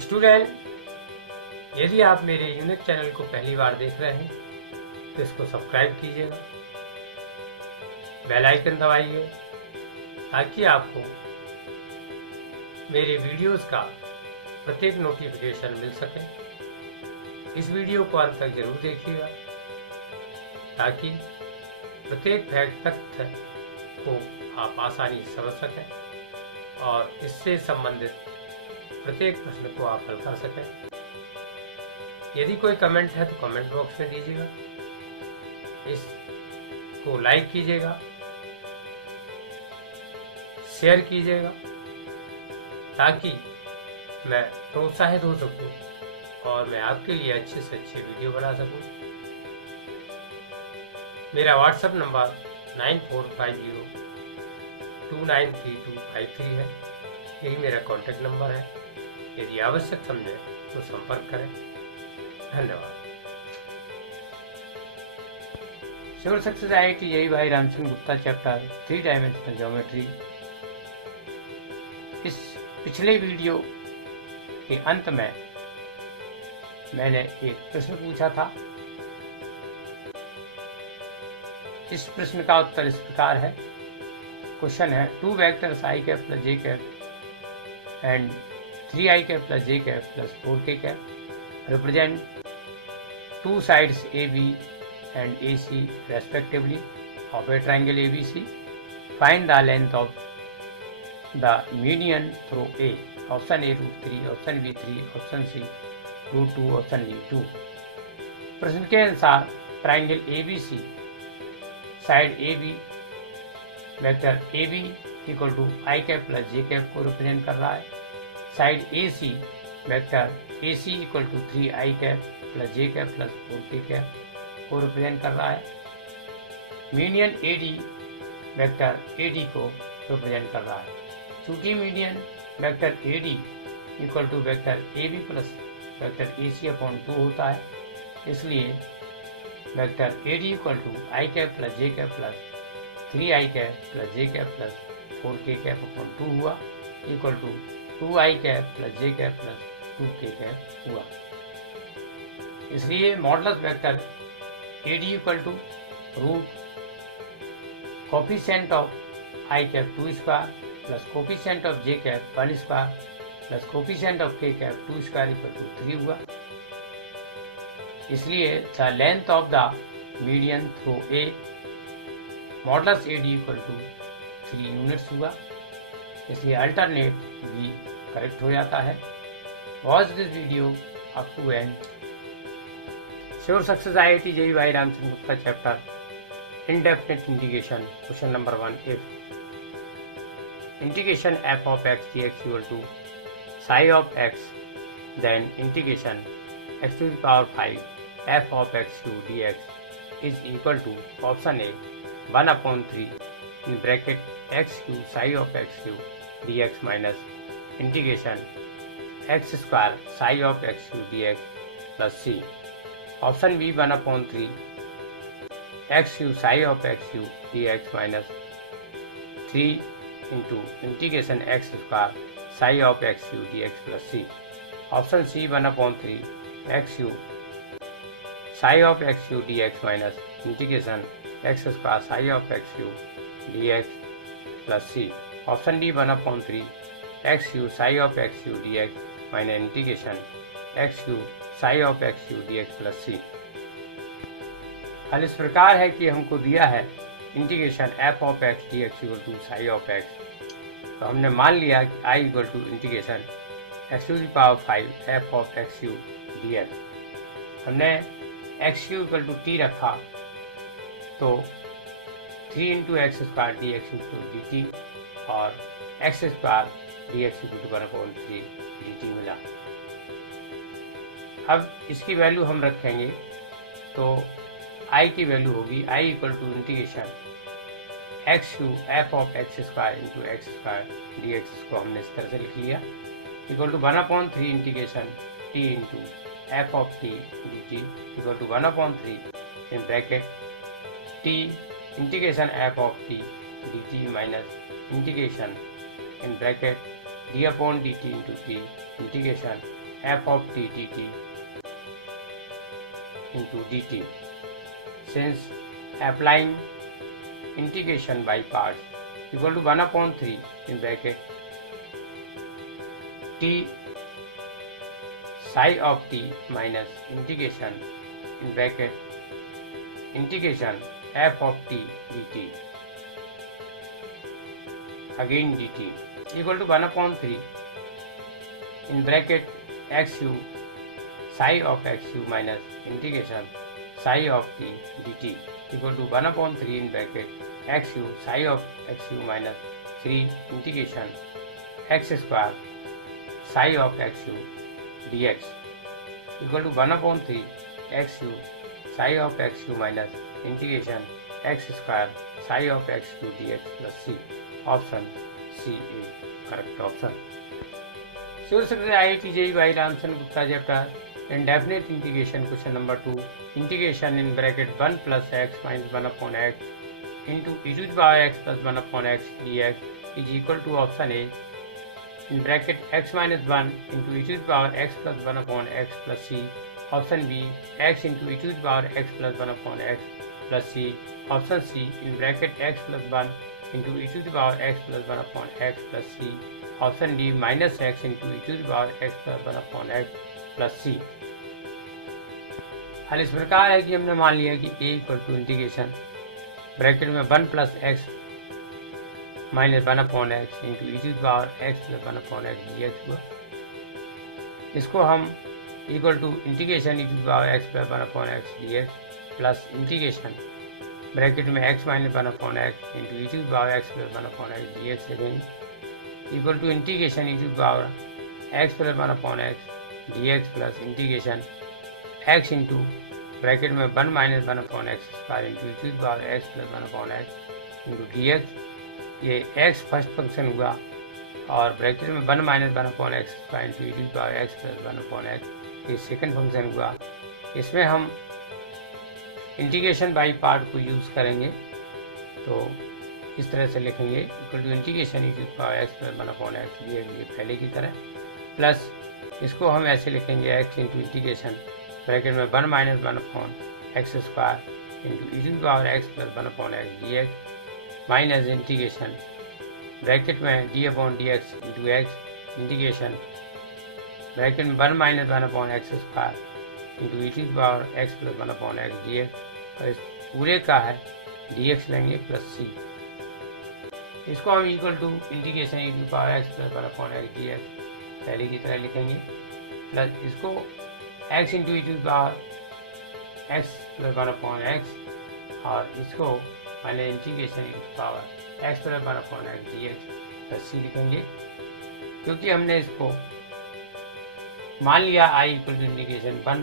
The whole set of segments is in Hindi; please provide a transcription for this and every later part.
स्टूडेंट, यदि आप मेरे यूनिक चैनल को पहली बार देख रहे हैं तो इसको सब्सक्राइब कीजिएगा, बेल आइकन दबाइए ताकि आपको मेरे वीडियोस का प्रत्येक नोटिफिकेशन मिल सके। इस वीडियो को अंत तक जरूर देखिएगा ताकि प्रत्येक फैक्ट तथ्य को आप आसानी से समझ सकें और इससे संबंधित प्रत्येक प्रश्न को आप हल कर सकें। यदि कोई कमेंट है तो कमेंट बॉक्स में दीजिएगा, इसको लाइक कीजिएगा, शेयर कीजिएगा ताकि मैं प्रोत्साहित हो सकूं और मैं आपके लिए अच्छे से अच्छे वीडियो बना सकूं। मेरा व्हाट्सएप नंबर 9450293253 है, यही मेरा कॉन्टैक्ट नंबर है। यदि आवश्यक समझे तो संपर्क करें। धन्यवाद। सिविल सक्सेस IIT यही भाई Ramchandra Gupta, chapter 3 dimensional geometry. इस पिछले वीडियो के अंत में मैंने एक प्रश्न पूछा था। इस प्रश्न का उत्तर इस प्रकार है। क्वेश्चन है 2 vectors i cap plus j cap and 3i cap plus j cap plus 4k cap represent 2 sides AB and AC respectively of a triangle ABC. Find the length of the median through A. Option A √3, option B 3, option C √2, option D 2। प्रश्न के अनुसार triangle ABC side AB vector AB equal to i cap plus j cap को रिप्रेजेंट कर रहा है। Side AC vector AC equal to 3i cap plus j cap plus 4k cap को रिप्रेजेंट कर रहा है। मीडियन AD वेक्टर AD को रिप्रेजेंट कर रहा है। चूंकि median vector AD equal to vector AB plus vector AC upon 2 होता है, इसलिए vector AD equal to i cap plus j cap plus 3i cap plus j cap plus 4k cap upon 2 हुआ, equal to 2i cap plus j cap plus 2k cap हुआ। इसलिए modulus vector AD equal to root coefficient of i cap 2 square plus coefficient of j cap 1 square plus coefficient of k cap 2 square equal to 3 हुआ। इसलिए the length of the median through A modulus AD equal to 3 units हुआ। इसलिए अल्टरनेट भी करेक्ट हो जाता है। Watch this video up to end. Civil success IIT JEE भाई Ramchandra Gupta, chapter indefinite integration. Question number 1, if integration f of x dx equal to psi of x, then integration x to the power 5 f of x cube dx is equal to option A 1/3 in bracket x cube psi of x cube dx minus integration x square psi of x cube dx plus C। Option B 1/3 x cube psi of x cube dx minus 3 into integration x square psi of x cube dx plus C। Option C 1/3 x cube psi of x cube dx minus integration x square psi of x cube dx plus C। Option D 1/3 x cube psi of x cube dx minus integration x cube psi of x cube dx plus C। हल इस प्रकार है कि हमको दिया है integration f of x dx equal to psi of x, तो हमने मान लिया कि I equal to integration x to the power 5 f of x cube dx। हमने x cube equal to t रखा तो 3 into x square dx equal to dt और x square dx equal to 1/3 dt मिला। अब इसकी वैल्यू हम रखेंगे तो I की वैल्यू होगी I equal to integration x cube f of x square into x square dx को हमने इस तरह से लिख लिया, इक्वल टू 1/3 इंटीग्रेशन t into f of t dt equal to 1/3 in bracket t integration f of t dt minus integration in bracket d upon dt into t integration f of t dt into dt. Since applying integration by parts equal to 1/3 in bracket t psi of t minus integration in bracket integration f of t dt, again dt, equal to 1/3 in bracket xu psi of xu minus integration psi of t dt, equal to 1/3 in bracket xu psi of xu minus 3 integration x square psi of xu dx, equal to 1/3 xu psi of xu minus integration x square psi of xu dx plus c. Option C is correct option. Sure Secretary IIT JEE by Ramchandra Gupta chapter indefinite integration question number 2. Integration in bracket 1 plus x minus 1 upon x into e to the power x plus 1 upon x dx is equal to option A in bracket x minus 1 into e to the power x plus 1 upon x plus c. Option B x into e to the power x plus 1 upon x plus c. Option C in bracket x plus 1 into e to the power x plus 1 upon x plus c. Option D minus x into e to the power x plus 1 upon x plus c. हल इस प्रकार है कि हमने मान लिया कि a equal to integration bracket में 1 plus x minus 1 upon x into e to the power x plus 1 upon x d x हुआ। इसको हम equal to integration e to the power x plus 1 upon x d x plus integration bracket में x minus 1 upon x into e to the power x plus 1 upon x d x लिखेंगे, equal to integration e to the power x plus 1 upon x d x plus integration x into bracket में 1 minus 1 upon x square into e to the power x plus 1 upon x into d x. ये x फर्स्ट फंक्शन हुआ और ब्रैकेट में 1 minus 1 upon x square into e to the power x plus 1 upon x ये सेकेंड फंक्शन हुआ। इसमें हम इंटीग्रेशन बाई पार्ट को यूज़ करेंगे तो इस तरह से लिखेंगे equal to integration e to the power x plus 1 upon x ये पहले की तरह, प्लस इसको हम ऐसे लिखेंगे x इंटू इंटीग्रेशन ब्रैकेट में 1 minus 1 upon x square into e to the power x plus 1 upon x d x minus integration bracket में d upon d x into x integration bracket में 1 minus 1 upon x square into e to the power x plus 1 upon x d x और इस पूरे का है डी एक्स लेंगे प्लस सी। इसको हम equal to integration e to the power x plus 1 upon x d x पहले की तरह लिखेंगे, प्लस इसको x into e to the power x plus 1 upon x और इसको पहले integration e to the power x plus 1 upon x d x plus c लिखेंगे, क्योंकि हमने इसको मान लिया i equal to integration 1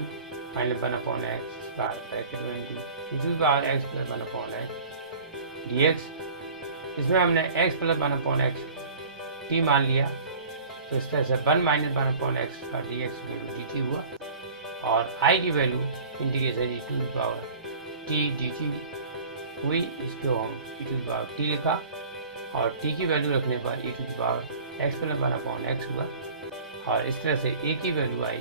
minus 1 upon x square bracket में into e to the power x plus 1 upon x d x. इसमें हमने x plus 1 upon x t मान लिया तो इस तरह से 1 माइनस 1 अपॉन एक्स का d x value d t हुआ और i की value integration e to the power t d t हुई। इसको हम e to the power t लिखा और t की वैल्यू रखने पर e to the power x plus 1 upon x हुआ और इस तरह से a की वैल्यू आई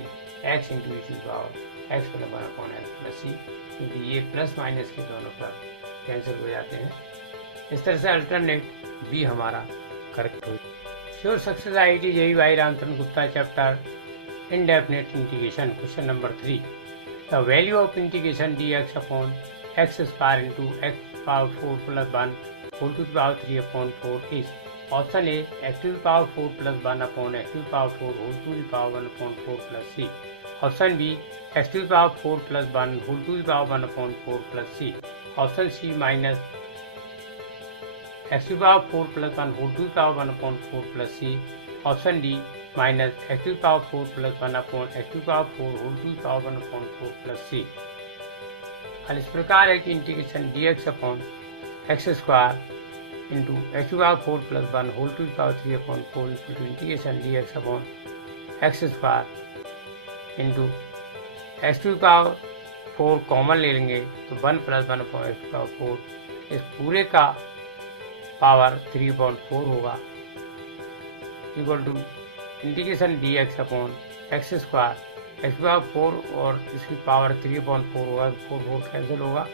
x into e to the power x plus 1 upon x plus c, क्योंकि ये प्लस माइनस के दोनों पर कैंसिल हो जाते हैं। इस तरह से अल्टरनेट बी हमारा करेक्ट हो। Sure success IIT JEE by Ramchandra Gupta chapter indefinite integration question number 3. The value of integration dx upon x square into x power 4 plus 1 whole to the power 3 upon 4 is option A x to the power 4 plus 1 upon x to the power 4 whole to the power 1 upon 4 plus c. Option B x to the power 4 plus 1 whole to the power 1 upon 4 plus c. Option C minus x to the power 4 plus 1 whole to the power 1 upon 4 plus c. Option D minus x to the power 4 plus 1 upon x to the power 4 whole to the power 1 upon 4 plus c. हल इस प्रकार है कि integration dx upon x square into x to power 4 plus 1 whole to power 3 upon 4 into integration dx upon x square into x to power 4 common ले लेंगे तो 1 plus 1 upon x to power 4 इस पूरे का पावर 3/4 होगा equal to integration dx upon x square x power 4 और इसकी पावर 3/4 होगा, 4 कैंसिल होगा,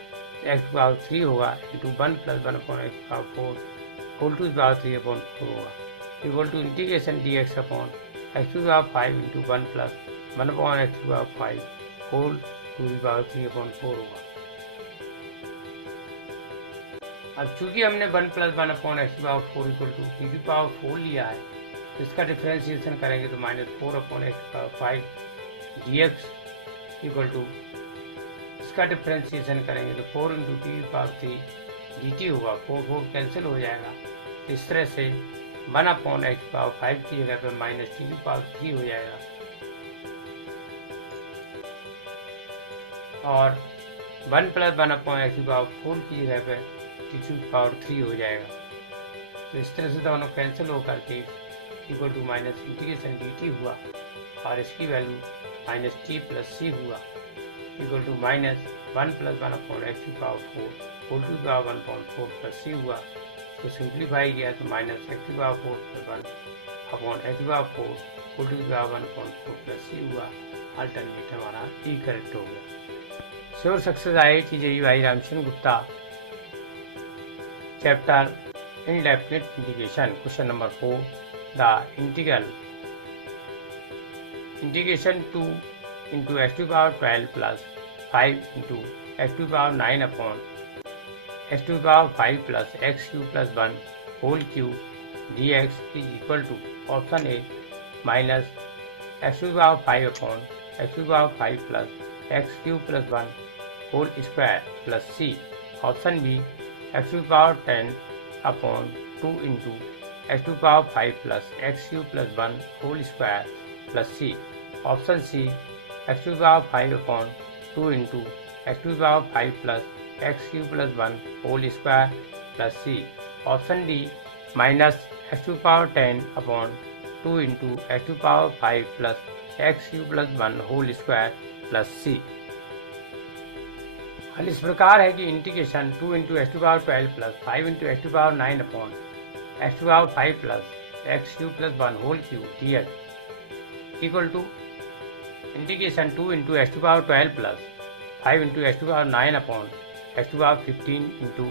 एक्स पावर 3 होगा into 1 plus 1 x power 4 whole to power 3/4 होगा equal to integration d x upon x to power 5 into 1 plus 1 x to power 5 whole to power 3/4 होगा। अब चूंकि हमने 1 plus 1 x power 4 equal to t की पावर 4 लिया है, तो इसका डिफ्रेंसिएशन करेंगे तो -4 x power 5 d x equal to, इसका डिफ्रेंसिएशन करेंगे तो 4 इंटू टी की पावर 3 डी टी होगा, 4 कैंसिल हो जाएगा। इस तरह से 1 एक्स पावर 5 की जगह पर माइनस टी की पावर 3 हो जाएगा और 1 प्लस 1 एक्स की पावर 4 की जगह पर टी की पावर 3 हो जाएगा। तो इस तरह से दोनों कैंसिल होकर के equal to minus integration d t हुआ और इसकी वैल्यू माइनस टी प्लस सी हुआ equal to minus 1 plus 1 x की power 4 whole to power 1/4 plus सी हुआ। तो सिंप्लीफाई किया तो माइनस एक्स की पावर 4 प्लस 1 अपॉन एक्स की power 4 whole to power 1/4 plus सी हुआ। अल्टरनेट हमारा ई करेक्ट हो गया। श्योर सक्सेस IIT JEE भाई Ramchandra Gupta, chapter indefinite integration, question number 4, the integration 2 into x to the power 12 plus 5 into x to the power 9 upon x to the power 5 plus x cube plus 1 whole cube dx is equal to option A minus x to the power 5 upon x to the power 5 plus x cube plus 1 whole square plus C, option B x to the power 10 upon 2 into x to the power 5 plus x cube plus 1 whole square plus C, option C x to the power 5 upon 2 into x to the power 5 plus x cube plus 1 whole square plus C, option D minus x to the power 10 upon 2 into x to the power 5 plus x cube plus 1 whole square plus C। हल इस प्रकार है कि integration 2 into x to power 12 plus 5 into x to power 9 upon x to power 5 plus x cube plus 1 whole cube d x equal to integration 2 into x to power 12 plus 5 into x to power 9 upon x to power 15 into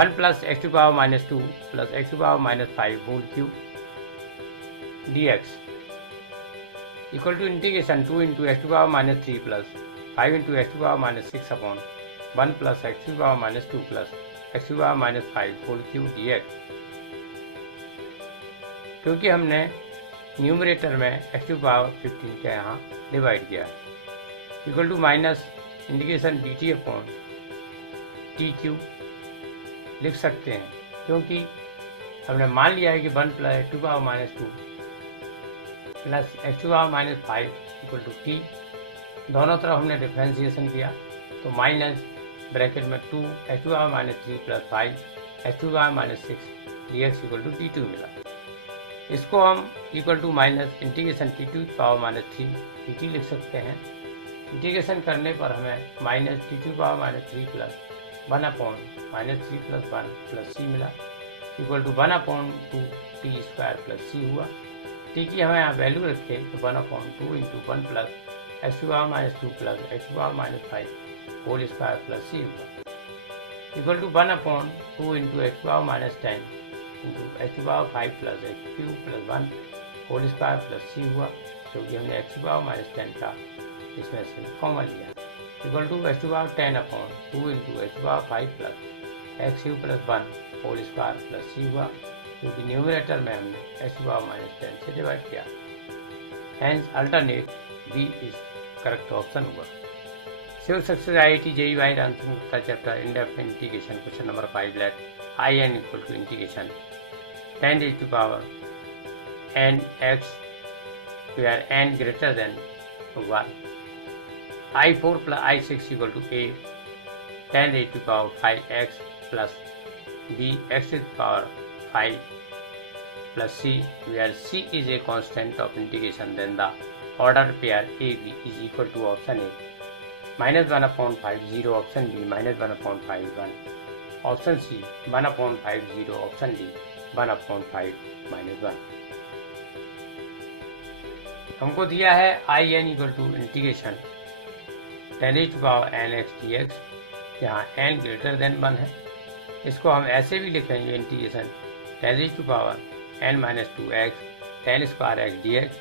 1 plus x to power -2 plus x to power -5 whole cube d x equal to integration 2 into x to power -3 plus 5 into x to the power -6 upon 1 plus x to the power -2 plus x to the power -5 whole cube dx। क्योंकि हमने न्यूमरेटर में x to the power 15 के यहाँ डिवाइड किया है equal to minus integration d t upon t cube लिख सकते हैं, क्योंकि हमने मान लिया है कि 1 plus x to the power -2 plus x to the power -5 equal to t, दोनों तरफ हमने डिफ्रेंसिएशन किया तो माइनस ब्रैकेट में 2 x to power -3 plus 5 x to power -6 d x equal to टी2 मिला। इसको हम इक्वल टू माइनस इंटीग्रेशन टी2 पावर -3 टी लिख सकते हैं। इंटीग्रेशन करने पर हमें माइनस टी2 पावर -3 प्लस 1 अपॉन -3 प्लस 1 प्लस सी मिला equal to 1/2 t square plus सी हुआ। टी की हमें यहाँ वैल्यू रखे तो 1/2 into 1 plus x to power -2 plus x to power -5 whole square plus सी हुआ equal to 1/2 into x to power -10 into x to power 5 plus x cube plus 1 whole square plus सी हुआ, क्योंकि हमने एक्स टू पावर -10 का इसमें से कॉमन लिया equal to x to power 10/2 into x to power 5 plus x cube plus 1 whole square plus सी हुआ, क्योंकि न्यूमरेटर में हमने एक्स टू पावर -10 से डिवाइड किया। Hence alternate B is correct option हुआ। श्योर सक्सेस IIT JEE भाई Ramchandra Gupta, chapter indefinite integration, question number 5 let I n equal to integration 10 raised to power n x where n greater than 1 I4 plus I6 equal to A 10 raised to power 5x plus B x to the power 5 plus C where C is a constant of integration, then the ordered pair AB is equal to option A -1/5 0, option B -1/5 1, option C 1/5 0, option D 1/5 -1। हमको दिया है I n equal to integration tan e to power n x d x, यहाँ एन ग्रेटर देन 1 है। इसको हम ऐसे भी लिखेंगे integration tan e to power n minus 2 x tan square x d x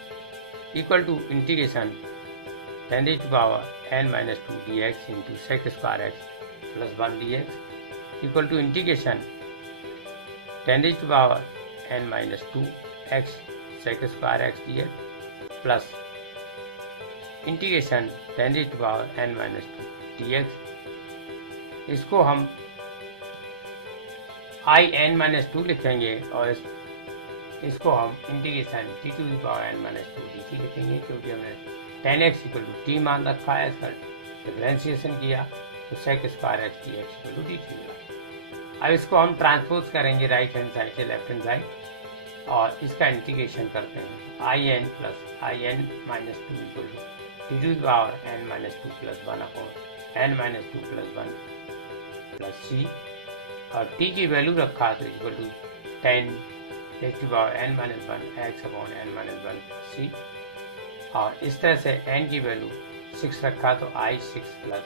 equal to integration tan e to power n minus 2 d x into sec square x plus 1 d x equal to integration tan e to power n minus 2 x sec square x d x plus integration tan e to power n minus 2 d x. इसको हम आई एन माइनस 2 लिखेंगे और इसको हम integration T to the power n minus 2 d t लिखेंगे, क्योंकि हमने tan x equal to t मान रखा है। इसका डिफरेंशिएशन किया तो sec square x d x equal to d T मिला। अब इसको हम ट्रांसपोज करेंगे राइट हैंड साइड से लेफ्ट हैंड साइड और इसका इंटीग्रेशन करते हैं। I n plus I n minus 2 equal to t to the power n minus 2 plus 1 upon n minus 2 plus 1 plus c, और t की वैल्यू रखा तो equal to 10 x to power n minus 1 x upon n minus 1 c, और इस तरह से n की वैल्यू 6 रखा तो i6 plus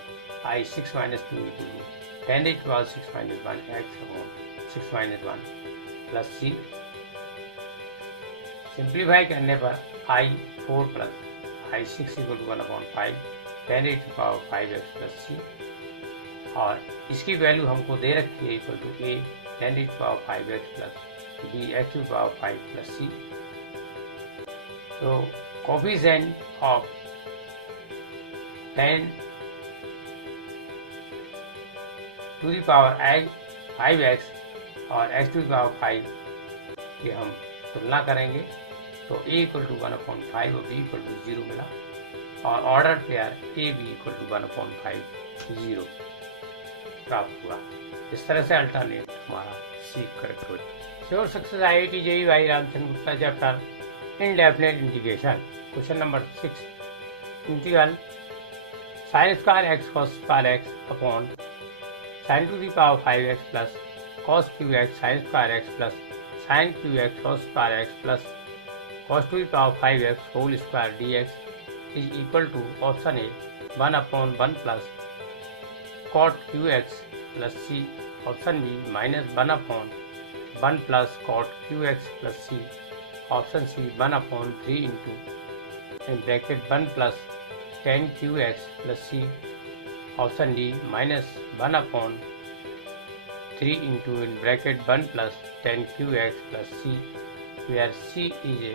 i6 minus 2 equal to 10 x power 6 minus 1 x upon 6 minus 1 plus c. Simplify करने पर i4 plus i6 equal to 1 upon 5 10 x power 5 x plus c, और इसकी वैल्यू हमको दे रखी है equal to a 10 x power 5 x plus b x power 5 plus c. तो coefficient of 10 to the power 5x और x टू द पावर 5 की हम तुलना करेंगे तो a इक्वल टू 1/5 और b इक्वल टू 0 मिला, और order pair a b equal to 1/5 0 प्राप्त हुआ। इस तरह से अल्टरनेट हमारा सी करेक्ट हो। श्योर सक्सेस IIT JEE भाई Ramchandra Gupta chapter indefinite integration. Question number 6, integral sine square x cos square x upon sine to the power 5x plus cos cube x sine square x plus sine cube x cos square x plus cos to the power 5x whole square D x is equal to option A 1/1 plus cot cube x plus C, option B minus 1/1 plus cot cube x plus C, option C 1/3 into in bracket 1 plus 10 cube x plus C, option D minus 1/3 into in bracket 1 plus 10 cube x plus C, where C is a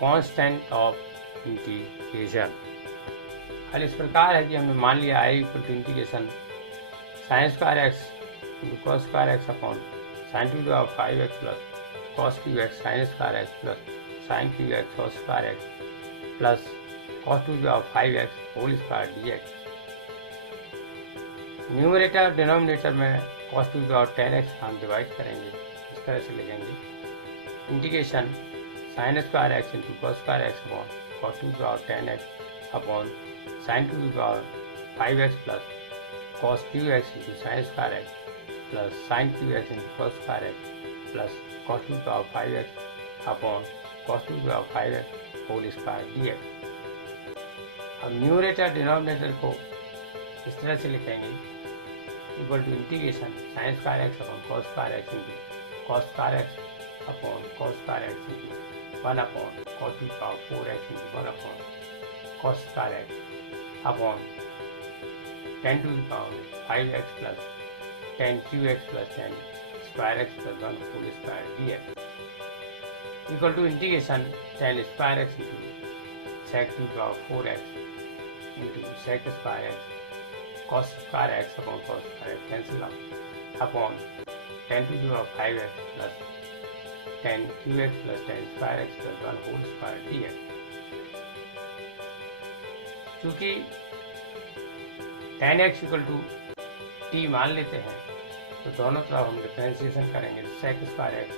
constant of integration. हल इस प्रकार है कि हमने मान लिया I equal to integration sine square x into cos square x upon sine to the power 5x plus cos cube x sine square x plus sine cube x cos square x plus cos to the power 5x whole square D x. Numerator denominator में cos to the power 10x हम डिवाइड करेंगे, इस तरह से लिखेंगे integration sine square x into cos square x upon cos to the power 10x upon sine to the power 5x plus cos qx into sin square x plus sin qx into cos square x plus cos to the power 5x upon cos to the power 5x whole square dx। अब न्यूमरेटर डिनोमिनेटर को इस तरह से लिखेंगे equal to integration sin square x upon cos square x into cos square x upon cos square x into 1 upon cos to the power 4x into 1 upon cos square x upon 10 to the power 5x plus 10 qx plus 10 square x plus 1 whole square dx equal to integration 10 square x into sec to the power 4x into sec square x cos square x upon cos square x cancel out upon 10 to the power 5x plus 10 qx plus 10 square x plus 1 whole square dx। चूँकि tan x equal to t मान लेते हैं तो दोनों तरफ हम डिफरेंशिएशन करेंगे, sec square x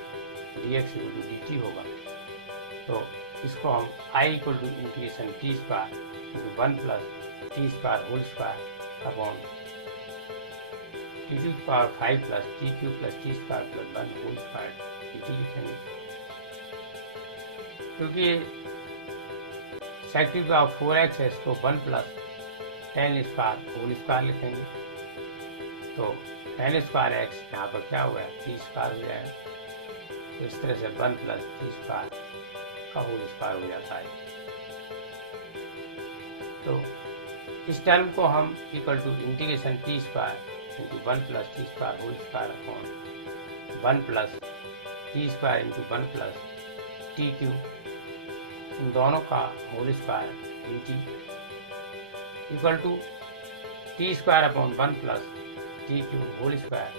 d x equal to d t होगा। तो इसको हम I equal to integration t square into 1 plus t square whole square upon T to power 5 plus t cube plus t square plus 1 whole square d t लिखेंगे। क्योंकि सेक ऑफ 4x है, इसको 1 plus tan square whole square लिखेंगे। तो टेन स्क्वायर एक्स यहाँ पर क्या हुआ है, टी स्क्वायर हो जाएगा। तो इस तरह से 1 प्लस टी स्क्वायर का होल स्क्वायर हो जाता है। तो इस टर्म को हम equal to integration t square into 1 plus t square whole square upon 1 plus t square into 1 plus t cube, इन दोनों का whole square d t equal to t square upon 1 plus t cube whole square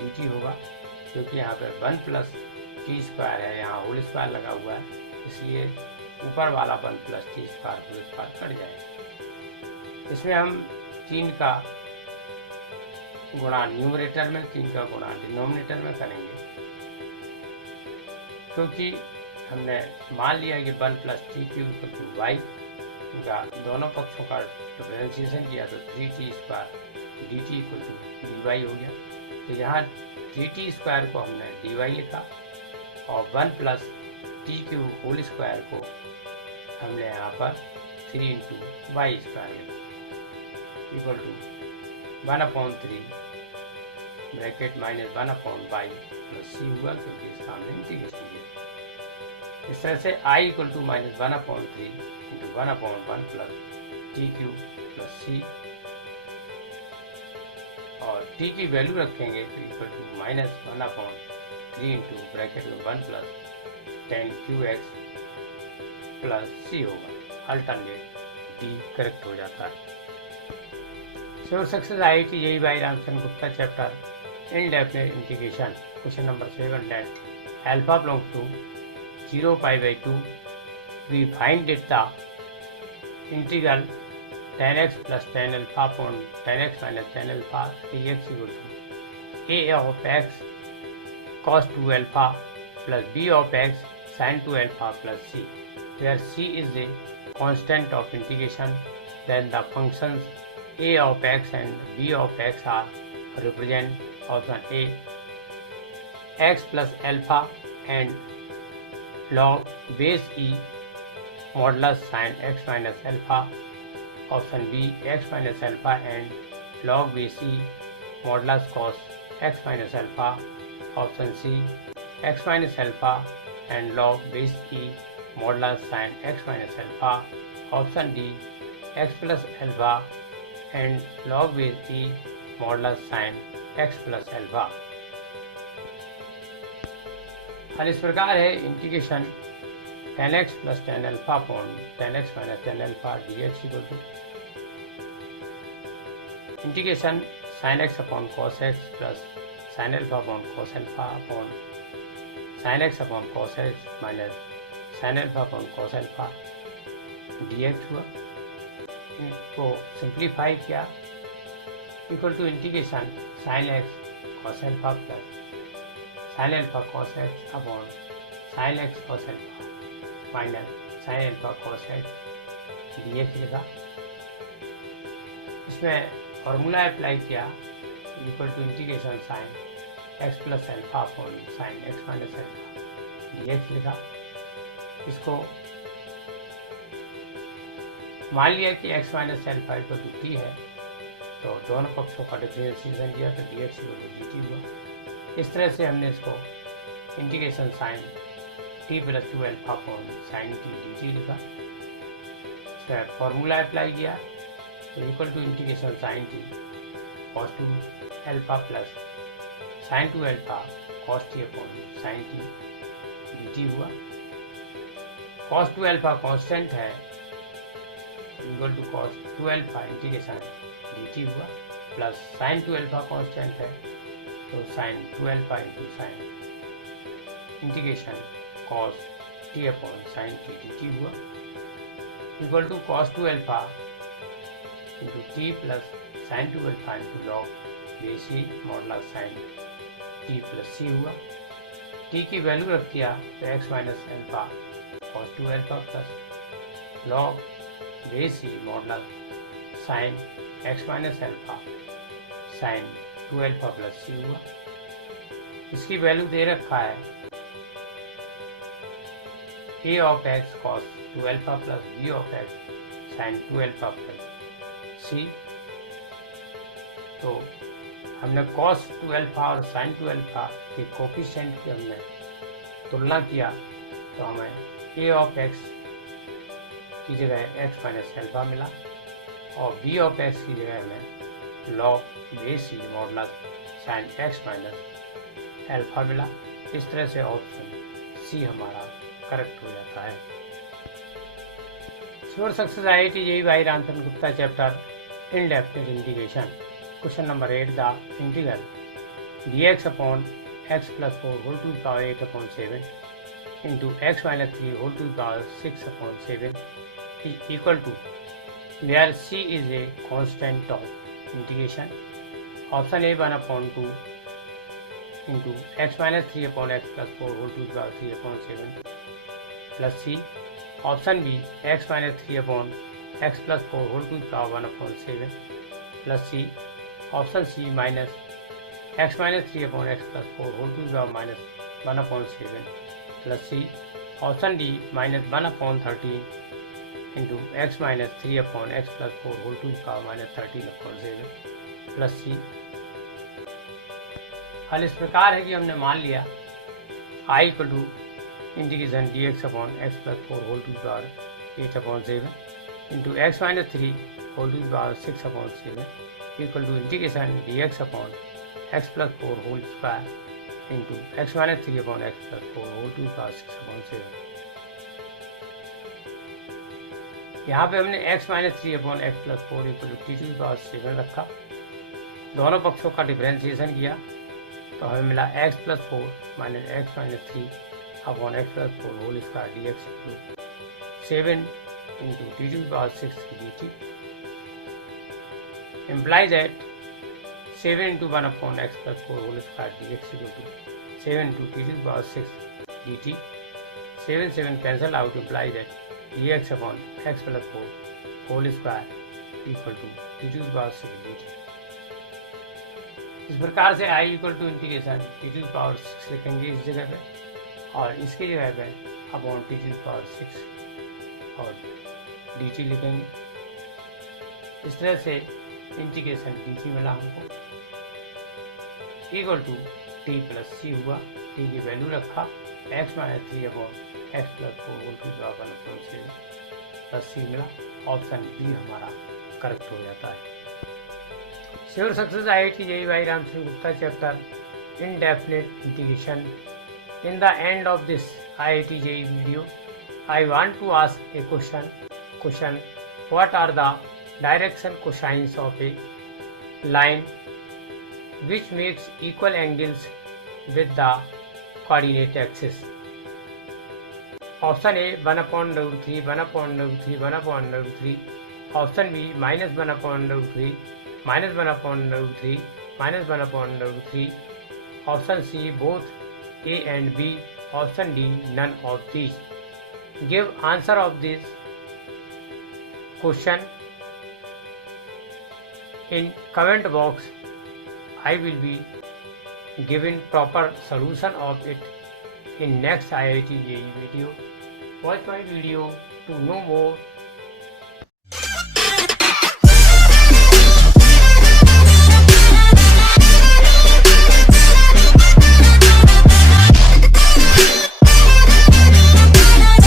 d t होगा, क्योंकि यहाँ पे 1 प्लस टी स्क्वायर है, यहाँ होल स्क्वायर लगा हुआ है, इसलिए ऊपर वाला 1 plus t square whole square cut जाएगा। इसमें हम 3 का गुणा न्यूमरेटर में, 3 का गुणा डिनोमिनेटर में करेंगे, क्योंकि हमने मान लिया कि 1 plus t cube equal to y का दोनों पक्षों का डिफरेंशिएशन किया तो 3t square d t equal to d y हो गया। तो यहाँ 3t स्क्वायर को हमने डी वाई लिखा और 1 plus t cube whole square को हमने यहाँ पर 3 इंटू वाई स्क्वायर लिखा equal to 1/3 bracket minus 1/y plus सी हुआ, क्योंकि इसका हमने इंटीग्रेशन किया। इस तरह से i equal to minus 1/3 into 1/1 plus t cube plus c, और t की वैल्यू रखेंगे तो equal to minus 1/3 into bracket में 1 प्लस 10qx प्लस सी होगा। अल्टरनेट डी करेक्ट हो जाता है। Sure success IIT JEE by Ramchandra Gupta chapter indefinite integration question number 7 that alpha belongs to 0π/2 we find that the integral tan x plus tan alpha upon tan x minus tan alpha dx equal to a of x cos 2 alpha plus b of x sin 2 alpha plus c, where c is the constant of integration, then the functions a of x and b of x are represent option A x plus alpha and log base e modulus sin x minus alpha, option B x minus alpha and log base e modulus cos x minus alpha, option C x minus alpha and log base e modulus sin x minus alpha, option D x plus alpha and log base e modulus sin x plus alpha। और इस प्रकार है integration tan x plus tan alpha upon tan x minus tan alpha dx equal to integration sin x upon cos x plus sin alpha upon cos alpha upon sin x upon cos x minus sin alpha upon cos alpha dx हुआ। इनको सिंप्लीफाई किया equal to integration sin x cos alpha plus sin alpha cos x upon sin x cos alpha minus sin alpha cos x dx लिखा। इसमें फॉर्मूला अप्लाई किया equal to integration sin x plus alpha upon sin x minus alpha dx लिखा। इसको मान लिया कि x minus alpha equal to t है, तो दोनों पक्षों का डिफरेंशिएशन किया तो dx इक्वल टू dt हुआ। इस तरह से हमने इसको integration sine t plus 2 alpha upon sine t dt लिखा। इसका फॉर्मूला अप्लाई किया तो equal to integration sine t cos 2 alpha plus sine 2 alpha cos t upon sine t dt हुआ। कॉस 2 अल्फा कॉन्स्टेंट है, equal to cos 2 alpha integration dt हुआ, प्लस साइन 2 अल्फा कॉन्स्टेंट है तो sine 2 alpha into sine integration cos t upon sine t dt हुआ, equal to cos 2 alpha into t plus sine 2 alpha into log base e modulus sine t plus सी हुआ। टी की वैल्यू रख दिया तो x minus alpha cos 2 alpha plus log base e modulus sine x minus alpha sine 2 alpha plus सी हुआ। इसकी वैल्यू दे रखा है a of x cos 2 alpha plus b of x sin 2 alpha plus c। तो हमने cos 2 alpha और sin 2 alpha के कोफिशिएंट की हमने तुलना किया तो हमें a of x की जगह x माइनस एल्फा मिला और b of x की जगह हमें log base c modulus sin x minus alpha मिला। इस तरह से ऑप्शन सी हमारा करेक्ट हो जाता है। Sure success IIT JEE by Ramchandra Gupta chapter indefinite integration. Question number 8 the integral dx upon x plus 4 whole to the power 8 upon 7 into x minus 3 whole to the power 6 upon 7 is equal to where c is a constant of integration. Option A 1 upon 2 into x minus 3 upon x plus 4 whole to the power 3 upon 7 plus C. Option B x minus 3 upon x plus 4 whole to the power 1 upon 7 plus C. Option C minus x minus 3 upon x plus 4 whole to the power minus 1 upon 7 plus C. Option D minus 1 upon 13 into x minus 3 upon x plus 4 whole to the power minus 13 upon 7 plus C. हल इस प्रकार है कि हमने मान लिया I equal to integration dx upon x plus 4 whole to the power 8 upon 7 into x minus 3 whole to the power 6 upon 7 equal to integration dx upon x plus 4 whole square into x minus 3 upon x plus 4 whole to the power 6 upon 7। यहाँ पे हमने x minus 3 upon x plus 4 equal to t to the power 7 रखा। दोनों पक्षों का डिफरेंशिएशन किया तो हमें मिला x plus 4 minus x minus 3 upon x plus 4 whole square D x equal 7 into T to the power 6 D T implies that 7 into 1 upon x plus 4 whole square dx equal to 7 into t to the power 6 dt। 7 cancel out implies that dx upon x plus 4 whole square equal to t to the power 6 dt। इस प्रकार से I equal to integration T to the power 6 लिखेंगे इस जगह पे और इसकी जगह पे upon T to the power 6 और डी टी लिखेंगे। इस तरह से इंटीग्रेशन डी टी मिला हमको इक्वल टू टी प्लस सी हुआ। टी की वैल्यू रखा x minus 3 upon x plus 4 whole to the power 1 upon 7 plus सी मिला। ऑप्शन बी हमारा करेक्ट हो जाता है। Sure success IIT JEE by Ramchandra Gupta chapter indefinite integration। In the end of this IIT JEE video, I want to ask a question. What are the direction cosines of a line which makes equal angles with the coordinate axis? Option A 1 upon root 3, 1 upon root 3, 1 upon root 3. Option B minus 1 upon root 3, minus 1 upon root 3, minus 1 upon root 3. Option C both A and B. Option D none of these. Give answer of this question in comment box. I will be giving proper solution of it in next IIT JEE video. Watch my video to know more